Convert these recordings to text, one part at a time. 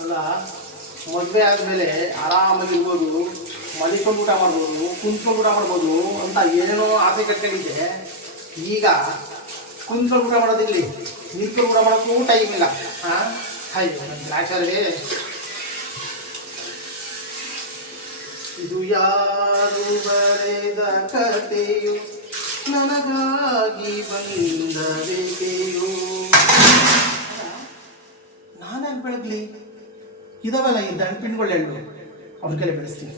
ಅಲ್ಲ, ಮದುವೆ ಆದಮೇಲೆ ಆರಾಮಾಗಿರ್ಬೋದು, ಮಲಿಕೊಂಡು ಊಟ ಮಾಡ್ಬೋದು, ಕುಂತ್ಕೊಂಡು ಊಟ ಮಾಡ್ಬೋದು ಅಂತ ಏನೇನೋ ಆಸೆ ಕಟ್ಕೊಂಡಿದ್ದೆ. ಈಗ ಕುಂತ್ಕೊಂಡು ಊಟ ಮಾಡೋದಿಲ್ಲಿ, ನಿಂತ್ಕೊಂಡು ಊಟ ಮಾಡೋಕ್ಕೂ ಟೈಮ್ ಇಲ್ಲ. ಹಾಂ ಆಚಾರ್ಯ, ಇದು ಯಾರು ಬರೆದ ಕಥೆಯು, ನನಗಾಗಿ ಬಂದ ಬೇಕೆಯೋ. ನಾನಾಗಿ ಬೆಳಗ್ಲಿ ಇದಾವಲ್ಲ ಈ ದಂಡ್ಪಿಂಡ್ಗಳೆರಡು, ಅವ್ರ ಕೈಲಿ ಬೆಳೆಸ್ತೀನಿ.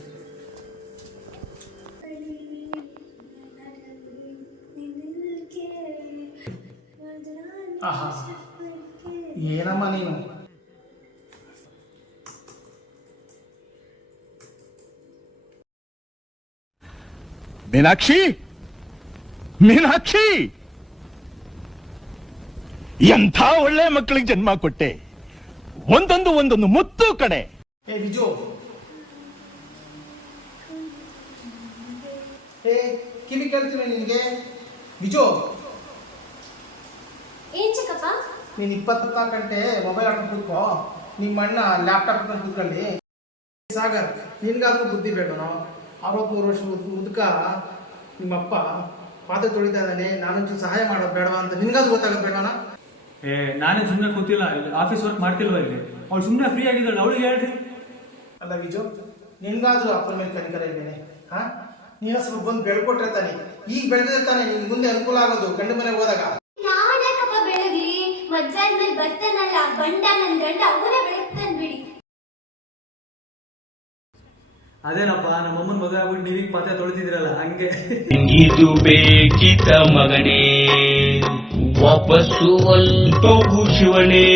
ಆಹಾ, ಏನಮ್ಮ ನೀನು. ಮೀನಾಕ್ಷಿ, ಮೀನಾಕ್ಷಿ, ಎಂಥ ಒಳ್ಳೆ ಮಕ್ಕಳಿಗೆ ಜನ್ಮ ಕೊಟ್ಟೆ. ಒಂದೊಂದು ಮುತ್ತು ಕಡೆ. ಏ ವಿಜು, ಏ ಕಿವಿ ಕೇಳ್ತೀನಿ ನಿನಗೆ. ವಿಜು, ಏನ್ ಚಿಕ್ಕಪ್ಪ? ನೀನು 24 ಗಂಟೆ ಮೊಬೈಲ್ ಹಾಕೊಂಡು ಕೂತ್ಕೋ. ನಿಮ್ಮ ಅಣ್ಣ ಲ್ಯಾಪ್ಟಾಪ್ ಹಾಕೊಂಡು ಕೂತ್ಕೊಳ್ಳಿ. ಸಾಗರ್, ನಿನ್ಗಾದ್ರೂ ಬುದ್ಧಿ ಬೇಡನೋ? 63 ವರ್ಷ ಮುದುಕ ನಿಮ್ಮಪ್ಪ ಪಾತ್ರೆ ತೊಳಿತಾ ಇದ್ದಾನೆ, ನಾನೊಂಚೂರು ಸಹಾಯ ಮಾಡೋದು ಬೇಡವಾ ಅಂತ ನಿನ್ಗಾದ್ರೂ ಗೊತ್ತಾಗೋದು ಬೇಡವನ? ನಾನೇ ಸುಮ್ಮನೆ ಕೂತಿಲ್ಲ, ಆಫೀಸ್ ವರ್ಕ್ ಮಾಡ್ತಿಲ್ವ ಇಲ್ಲಿ. ಅವ್ಳು ಸುಮ್ಮನೆ ಫ್ರೀ ಆಗಿದ್ದಾಳೆ, ಅವಳಿಗೆ ಹೇಳ್ರಿ. ಅಲ್ಲ ವಿಜು, ನಿನ್ಗಾದ್ರೂ ಅಪ್ಪನ ಮೇಲೆ ಕನಿಕರ ಇದ್ದೇನೆ. ಹಾ, ನೀನು ಸ್ವಲ್ಪ ಬಂದು ಬೆಳ್ಕೊಟ್ರೆ ತಾನೆ, ಈಗ ಬೆಳೆದ್ರೆ ತಾನೆ ನಿನ್ ಮುಂದೆ ಅನುಕೂಲ ಆಗೋದು ಗಂಡು ಮನೆಗೆ ಹೋದಾಗ. ನಾನಕ್ಕಪ್ಪ ಬೆಳಗ್ಲಿ, ಮದ್ವೆ ಆದ್ಮೇಲೆ ಬರ್ತಾನಲ್ಲ ಗಂಡ, ನನ್ ಗಂಡ ಅವರೇ ಬೆಳಗ್ತಾನ್ ಬಿಡಿ. ಅದೇನಪ್ಪ, ನಮ್ಮಮ್ಮನ ಮದುವೆ ಆಗ್ಬಿಟ್ಟು ನೀವೀಗ ಪಾತ್ರೆ ತೊಳಿತಿದ್ದೀರಲ್ಲ ಹಂಗೆ. ಇದು ಬೇಕಿತ ಮಗನೇ, ವಾಪಸ್ಸು ಒಂದು ಶಿವನೇ.